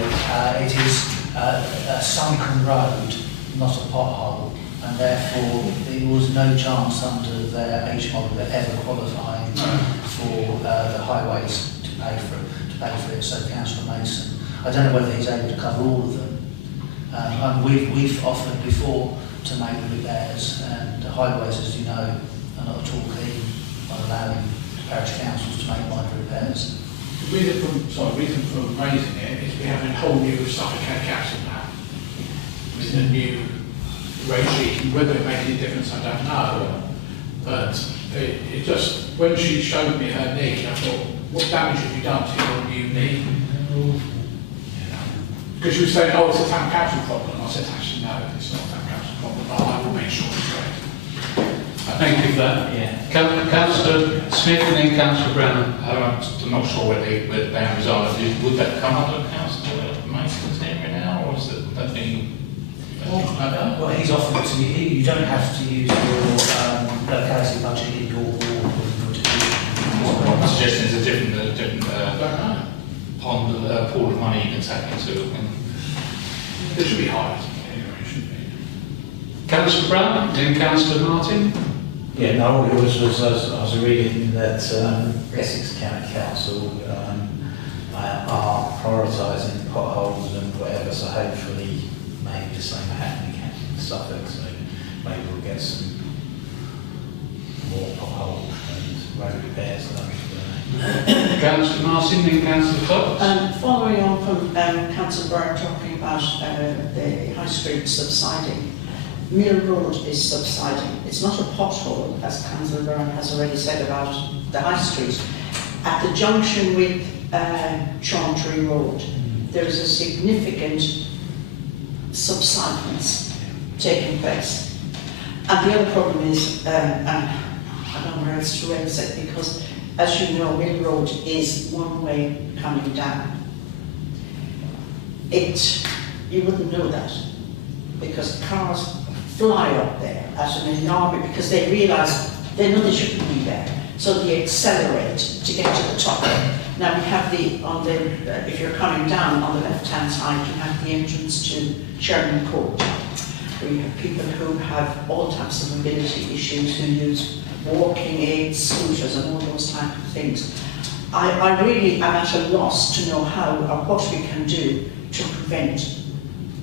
it is a sunken road, not a pothole, and therefore there was no chance under their H model of ever qualifying for the highways to pay for it. So Councillor Mason, I don't know whether he's able to cover all of them. And we've offered before to make the repairs, and the highways, as you know, are not at all keen on allowing parish councils to make minor repairs. The reason for raising it is we have a whole new Suffolk County Council now. With a new regime, whether it made any difference I don't know. But it just, when she showed me her knee, I thought, what damage have you done to your new knee? Because you were saying, oh, it's a town council problem. I said, actually, no, it's not a town council problem, but I will make sure it's correct. Thank you for that. Councillor Smith and then Councillor Brown. I'm not sure where the boundaries are. Would that come under council maintenance area now, or is that being... Well, he's offered to you don't have to use your locality budget in your ward or your I'm suggesting there's a different pool of money you can tap into. There should be higher. Anyway, shouldn't be. Councillor Brown, then Councillor Martin. Yeah, no, all it was I was reading that Essex County Council are prioritising potholes and whatever, so hopefully maybe the same will happen in Suffolk, so maybe we'll get some more potholes and road repairs and Councillor Martin, then Councillor Fox. Following on from Councillor Byrne talking about the High Street subsiding, Mill Road is subsiding. It's not a pothole, as Councillor Byrne has already said about the High Street. At the junction with Chauntry Road, there is a significant subsidence taking place. And the other problem is, and I don't know where else to raise it, because as you know, Mill Road is one way coming down. You wouldn't know that, because cars fly up there at an enormous, because they realise they know they shouldn't be there, so they accelerate to get to the top. Now we have if you're coming down on the left-hand side, you have the entrance to Sherman Court. We have people who have all types of mobility issues, who use walking aids, scooters and all those type of things. I really am at a loss to know how or what we can do to prevent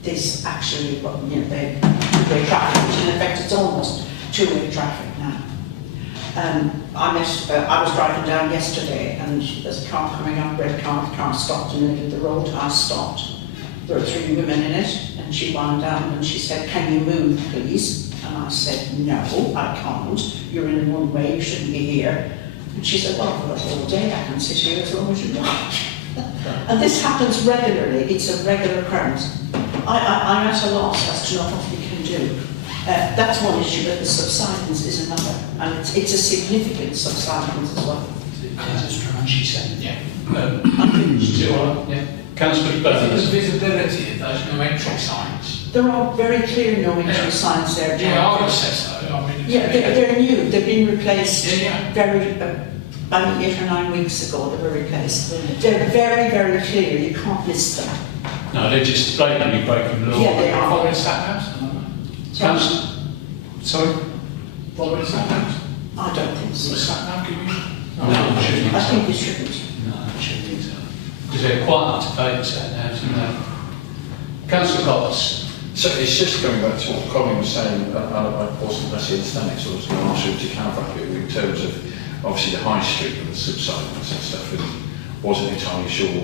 this actually, the two-way traffic, which in effect it's almost two-way traffic now. I was driving down yesterday and there's a car coming up, red car, the car stopped in the middle of the road, I stopped. There were 3 women in it and she wound down and she said, "Can you move please?" And I said, "No, I can't. You're in one way, you shouldn't be here." And she said, "Well, for the whole day I can sit here as long as you want." And this happens regularly, it's a regular occurrence. I'm at a loss as to know what we can do. That's one issue, but the subsidence is another, and it's a significant subsidence as well. She said, Yeah. Councillor There's Burns. visibility of those no entry signs. There are very clear no entry signs there. John. Yeah, I would have said so. I mean, Yeah, they're new. They've been replaced Yeah. about 8 or 9 weeks ago. They were replaced. They're very, very clear. You can't miss them. No, they're just blatantly breaking the law. Yeah, they are. following sat-navs? Councillor, sorry? Following sat-navs? I don't think Does the so. sat-nav give you? No, it shouldn't. I think it shouldn't. No, it shouldn't be so. Because they're quite up to date, so now, isn't they? Councillor Cox. So it's just going back to what Colin was saying, I wasn't necessarily understanding, so I was going to ask you to clarify a bit in terms of obviously the high street and the subsidence and stuff, and wasn't entirely sure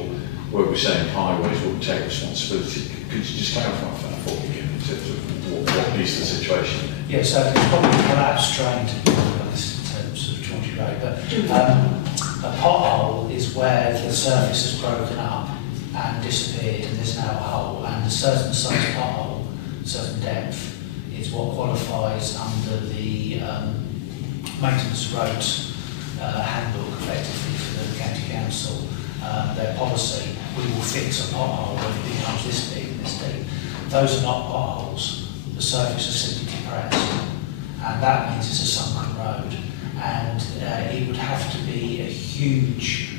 where we're saying highways wouldn't take responsibility. Could you just clarify that for me again in terms of what is the situation? yeah, so it's probably collapsed train to be honest in terms of Chauncey Road, but a pothole is where the surface has broken up and disappeared and there's now a hole, and a certain size pothole, certain depth, is what qualifies under the maintenance roads handbook effectively for the county council. Their policy, we will fix a pothole when it becomes this big and this deep. Those are not potholes, the surface is simply depressed, and that means it's a sunken road, and it would have to be a huge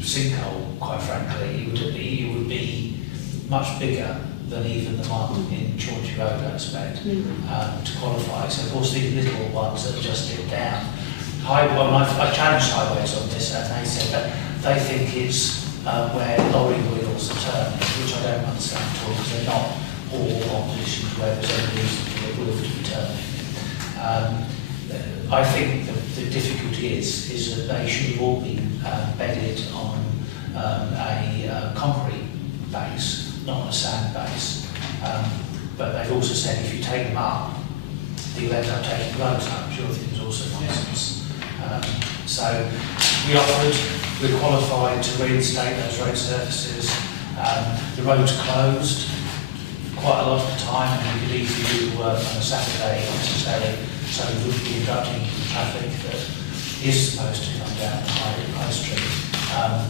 sinkhole, quite frankly. It would be much bigger than even the one in Chauncey Road, I expect, to qualify. So of course these little ones that are just dipped down. I challenged highways on this, and they said that they think it's where lorry wheels are turning, which I don't understand at all, because they're not all on positions where there's any reason for the wheel to be turning. I think the difficulty is that they should have all been bedded on a concrete base, not on a sand base. But they've also said if you take them up, you'll end up taking roads up, which I think is also nonsense. So we offered, we're qualified to reinstate those road surfaces. the road's closed quite a lot of the time, and you could easily do work on a Saturday necessarily, so we wouldn't be interrupting traffic that is supposed to come down the high street,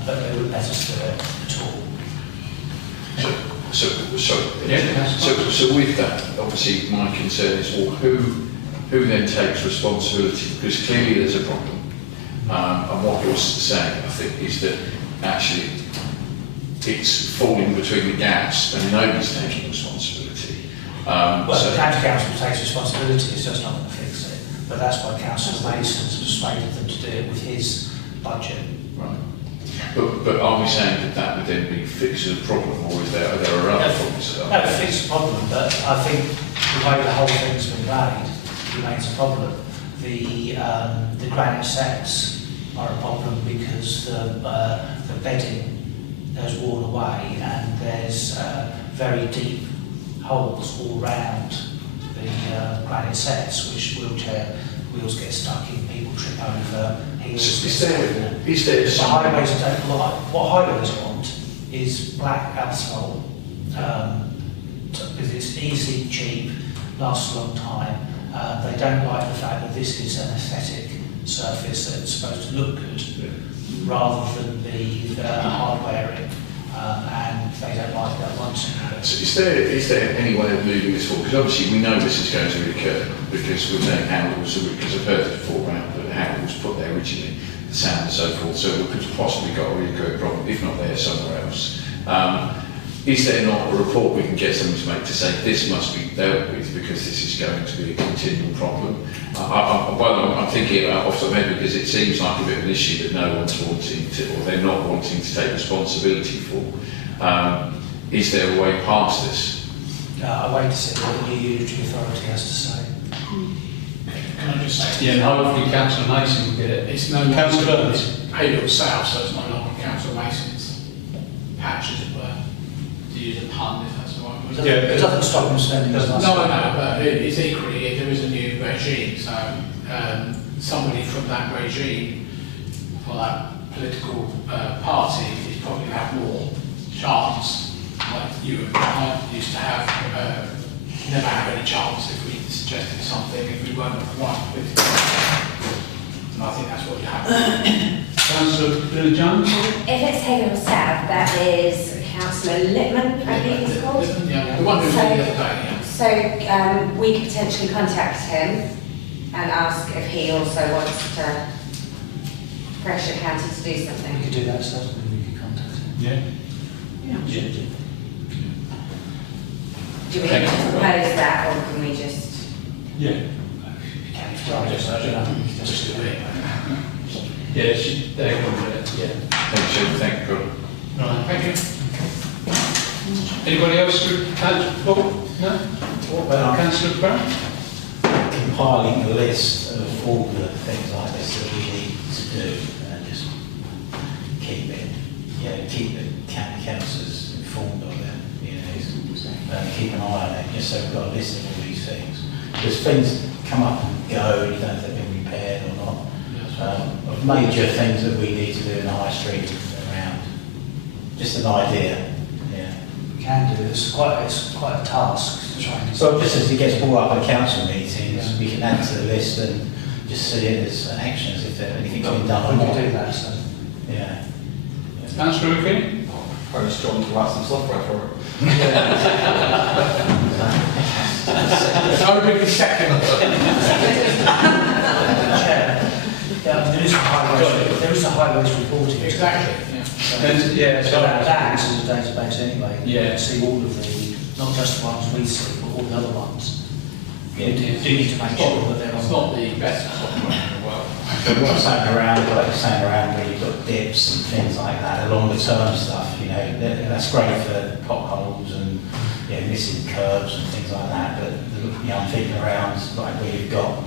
but they wouldn't let us do it at all. So with that, obviously my concern is, well, who then takes responsibility? Because clearly there's a problem. And what you're saying, I think, is that actually it's falling between the gaps and nobody's taking responsibility. Well, the county council takes responsibility, it's just not going to fix it. But that's why Councillor Mason's persuaded them to do it with his budget. Right. But are we saying that that would then be fixing the problem, or is there other problems? No, it fixes the problem, but I think the way the whole thing's been made remains a problem. The granite sets are a problem because the bedding has worn away and there's very deep holes all round the granite sets, which wheels get stuck in, people trip over, heels get stuck in. Is there Highways don't like, what highways want is black asphalt, because it's easy, cheap, lasts a long time. They don't like the fact that this is an aesthetic surface that's supposed to look good, rather than be hard wearing, and they don't like that one. So is there any way of moving this forward? Because obviously we know this is going to recur, because we're saying how it was, because I've heard it before around how it was put there originally, the sound and so forth, so we could have possibly got a recurring problem, if not there, somewhere else. Is there not a report we can get someone to make to say this must be dealt with because this is going to be a continual problem? I'm thinking off the head because it seems like a bit of an issue that no one's wanting to, or they're not wanting to take responsibility for. Is there a way past this? I wait to see what the new unitary authority has to say. Can I just say? Yeah, and hopefully Councillor Mason will get it. It's no longer Councillor Burns. Haverhill South, so it's no longer Councillor Mason's patch, as it were, to use a pun, if that's the right word. It doesn't stop them spending as much. No, but it's equally, there is a new regime, so somebody from that regime, for that political party, is probably going to have more chance, like you and I used to have, never have any chance if we suggested something, if we weren't right politically. And I think that's what you have. Councillor Bill Jones? If it's Haverhill South, that is Councillor Littman, I think it's called. Yeah, the one who was the other day, yeah. So we could potentially contact him and ask if he also wants to pressure county to do We something. could do that, so we could contact him. Yeah. Yeah. Do we need to propose that, or can we just? Yeah. Just do it. Yeah, they will do it, yeah. Thank you. Right, thank you. Anybody else to add? Paul? No? What about Councillor Brown? compiling a list of all the things like this that we need to do and just keep it, keep the county councillors informed of it, and keep an eye on it, just so we've got a list of all these things. Because things come up and go, you don't know if they've been repaired or not. Of major things that we need to do in the high street around. Just an idea, yeah. We can do, it's quite a task to try and. So just as it gets brought up at council meetings, we can add to the list and just see it as actions if anything's been done or We not. can do that, so. Yeah. Councillor Ricky? I was trying to write some software for it. I would be the second. Chair, there is a highways reporting. Exactly, yeah. So that is in the database anyway. You Yeah. can see all of the, not just the ones we see, but all the other ones. You do need to make sure that they're It's not the best software in the world. But what's saying around, like you're saying around where you've got dips and things like that, the longer term stuff, that's great for potholes and missing curbs and things like that. But I'm thinking around like where you've got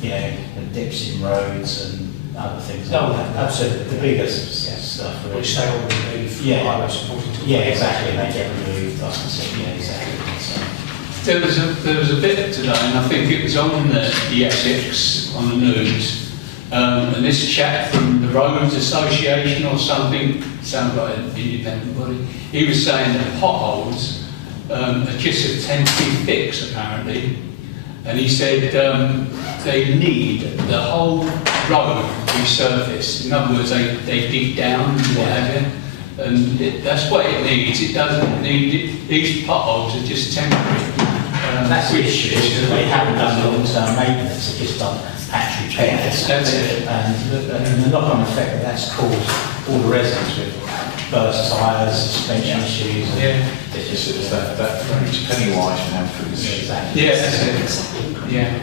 the dips in roads and other things like that. That's the biggest stuff. Really. which they all remove. Yeah. Highways reporting to. Yeah, exactly. They get removed. I can see. Yeah, exactly. So, There was a bit today, and I think it was on the Essex, on the news, And this chap from the Roads Association or something, sounds like an independent body, he was saying that potholes are just a temporary fix apparently. And he said they need the whole road resurfaced. In other words, they dig down and what have you. And that's what it needs. It doesn't need it. These potholes are just temporary. That's the issue, is that they haven't done long-term maintenance, they've just done patch repairs. That's it. And the knock-on effect that's caused all the residents with burst tyres, suspension issues. And It's that penny wise and handfuls. Exactly. Yeah, that's it. Yeah.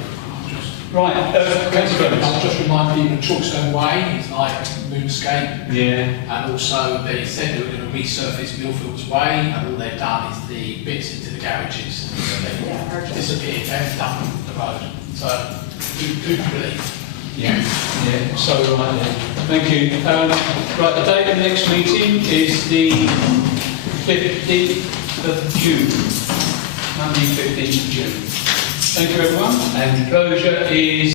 Right, I'll just remind people of Chalkstone Way, it's like Moonscape. yeah. And also they said they were going to resurface Millfields Way, and all they've done is the bits into the garages. They've disappeared, they've done the road. So, good relief. Yeah, yeah, so right then. Thank you. Right, the date of the next meeting is the 15th of June. Monday, 15th of June. Thank you everyone, and closure is